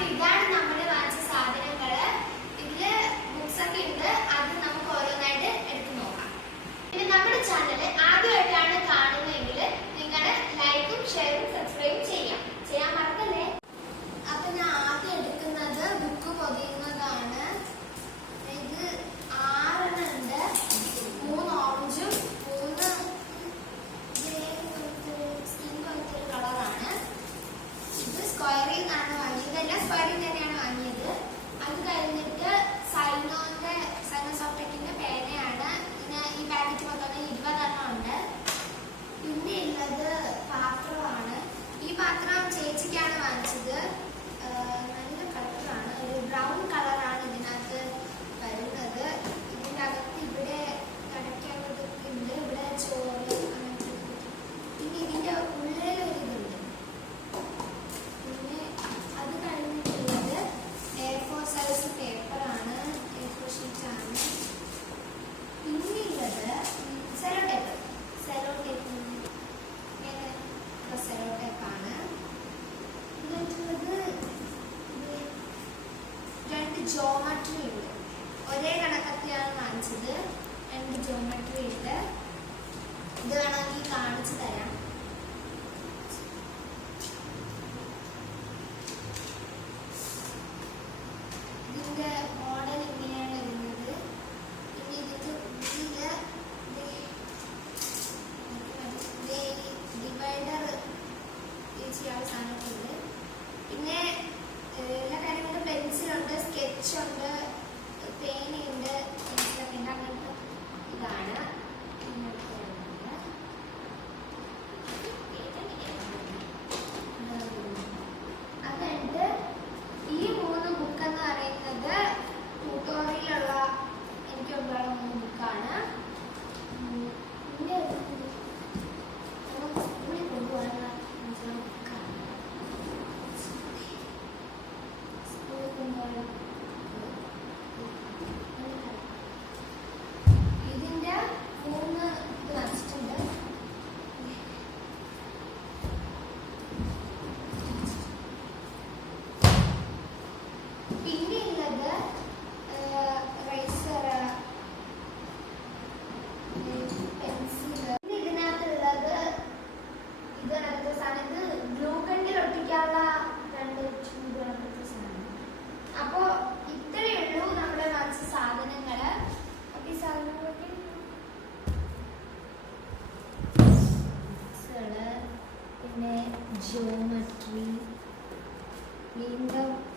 pegar na geometry ഉണ്ട് ഒരേ കണക്കത്തിലാണ് കാണിച്ചത്. രണ്ട് ജോമെട്രി ഉണ്ട് ഇത് വേണമെങ്കിൽ കാണിച്ചു തരാം. Geometry in the